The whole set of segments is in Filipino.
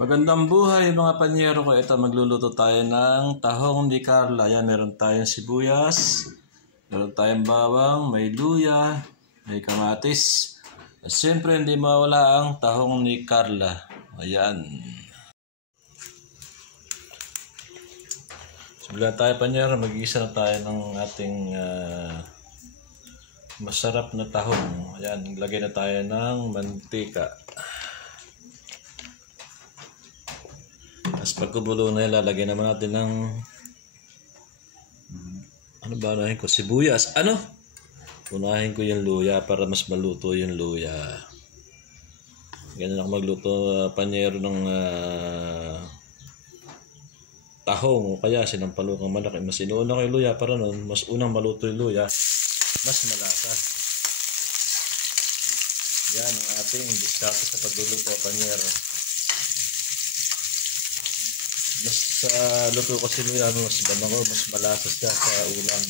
Magandang buhay mga panyero ko. Ito, magluluto tayo ng tahong ni Carla. Ayan, meron tayong sibuyas, meron tayong bawang, may luya, may kamatis. At siyempre hindi mawala ang tahong ni Carla. Ayan. Simula tayo panyero, mag-iisa na tayo ng ating masarap na tahong. Ayan, lagay na tayo ng mantika. Tapos pag kumulo na, lalagyan naman natin ng unahin ko? Sibuyas. Unahin ko yung luya para mas maluto yung luya. Ganyan ako magluto panyero ng tahong o kaya sinampalukang malaki. Mas inuuna ko yung luya para nun, mas unang maluto yung luya, mas malasa. Yan ang ating diskarte sa pagluluto panyero. Mas luto kasi luya, mas bango, mas malasa siya sa ulam.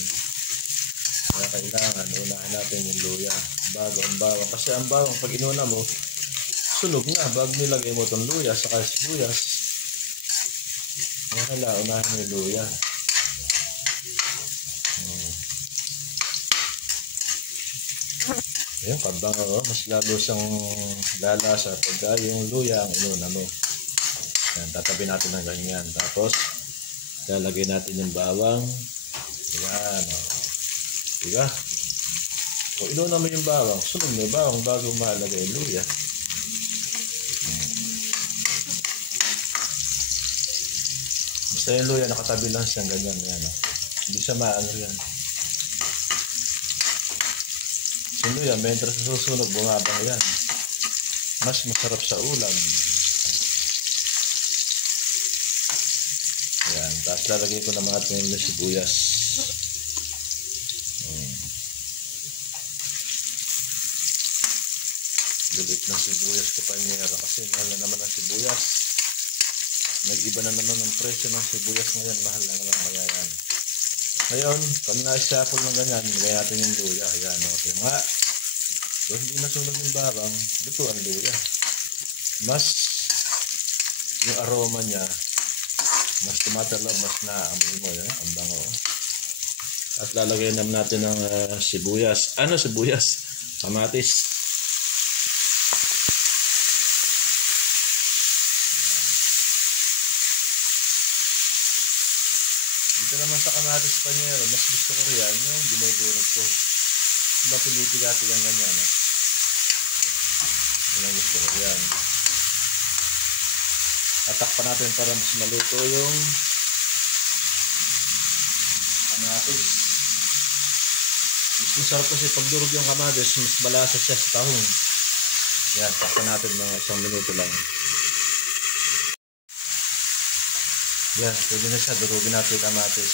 Kaya kailangan unahin natin yung luya bago ang bawang. Kasi ang bawang pag inuna mo, sunog na bago nilagay mo itong luya sa sibuyas. Kaya kailangan unahin yung luya. Ayun, kabango, mas lalo siyang lalasa pag yung luya ang inuna mo. Yan, tatabi natin ng ganyan. Tapos, lalagay natin yung bawang. Yan. Diba? Kung inuna mo yung bawang, sunod mo yung bawang bago malagay yung luya. Basta yung luya, nakatabi lang siyang ganyan. Yan, hindi siya maano yan. Yung luya, mentras susunog, bumabang yan. Mas masarap sa ulam. Yan, tapos lalagay ko naman natin yung sibuyas. Bilit ng sibuyas ko panyero kasi mahal na naman ang sibuyas. Nag-iba na naman ang presyo ng sibuyas ngayon, mahal na naman kaya yan. Ngayon, pag na-shuffle ng ganyan, nilagay natin yung luya. Ayan, okay nga. So, hindi nasunog yung bawang, luto ang luya. Mas yung aroma niya, mas tumatalaw, mas naamoy mo, ang bango. At lalagyan naman natin ng sibuyas. Sibuyas? Kamatis. Dito naman sa kamatis panyero, mas gusto ko riyan yung dinudurog ko. Diba pinitiga-tigang ganyan, Yan ang gusto ko riyan. Tatakpan natin para mas maluto yung kamatis. Mas masarap kasi pag durog yung kamatis, mas malasa siya sa tahong. Yan, takpan natin mga 1 minuto lang. Yan, pwede na siya, durugin natin yung kamatis.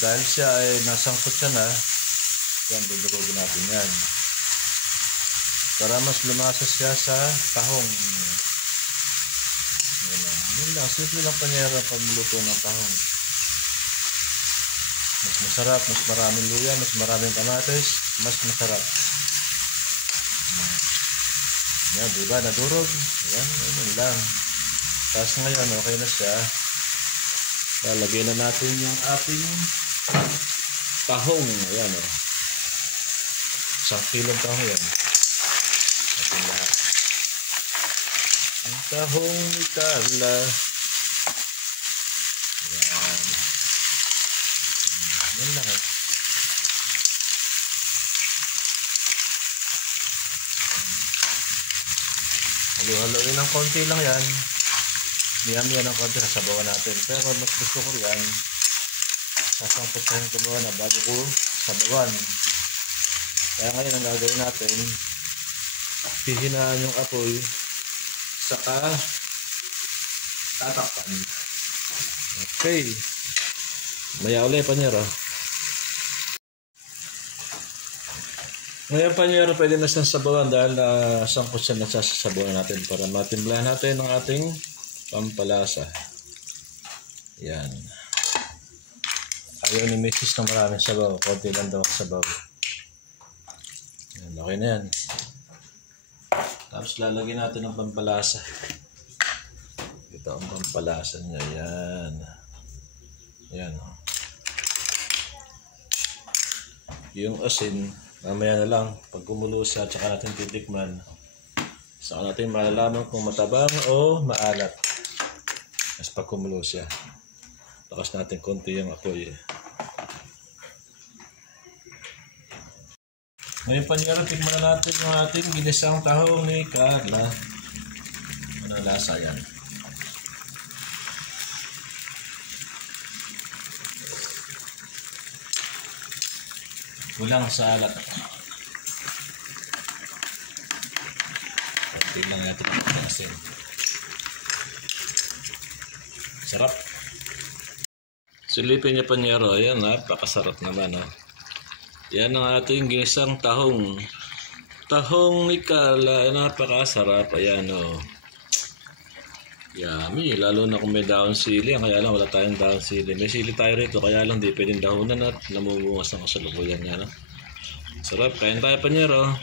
Dahil siya ay nasangkot siya na, yan, dudurugin natin yan. Para mas lumasa siya sa tahong. Yun lang, simple lang panyero ang pagluto ng tahong. Mas masarap, mas maraming luya, mas maraming kamatis, mas masarap. Yan, diba, nadurog? Yan, yun lang. Tapos ngayon, okay na siya. Lalagyan na natin yung ating tahong. Ayan, 1 kilong tahong yan. Ating lahat. Ang tahong ni Carla. Yan. Yan lang. Halo-haloin ng konti lang yan. Miyam-miyam ng konti. Sasabawan natin. Pero mas gusto ko yan. Sasampot sa yung sabawan na bago ko sabawan. Kaya ngayon ang gagawin natin, hihinaan yung apoy. Saka tatakpan. Okay. Maya ulit panyero. Ngayon panyero, pwede na siyang sabawan dahil sangkot siya na sasabawan natin para matimplahan natin ang ating pampalasa. Yan. Ayaw ni Mrs. na maraming sabaw. Konti lang daw sabaw. Yan, okay na yan. Tapos lalagyan natin ng pampalasa. Ito ang pampalasa niya. Yan. Yan. Yung asin, mamaya na lang. Pag kumulo siya, tsaka natin titikman. Saka natin malalaman kung matabang o maalat. Mas pag kumulo siya. Takas natin konti yung apoy. Ngayon panyero, tikman na natin yung ating ginisang tahong ni Carla. Ano lasa yan? Kulang sa alat. Kunti lang natin ang asin. Sarap. Silipin niya panyero. Ayan, napakasarap naman. Yan ang ating ginisang tahong. Tahong ni Carla. Napakasarap. Ayan Yummy. Lalo na kung may daon sili. Kaya lang wala tayong daon sili. May sili tayo rito. Kaya lang di pwedeng dahonan at namumuwas ang kasalukuyan niya. Sarap. Kain tayo panyero.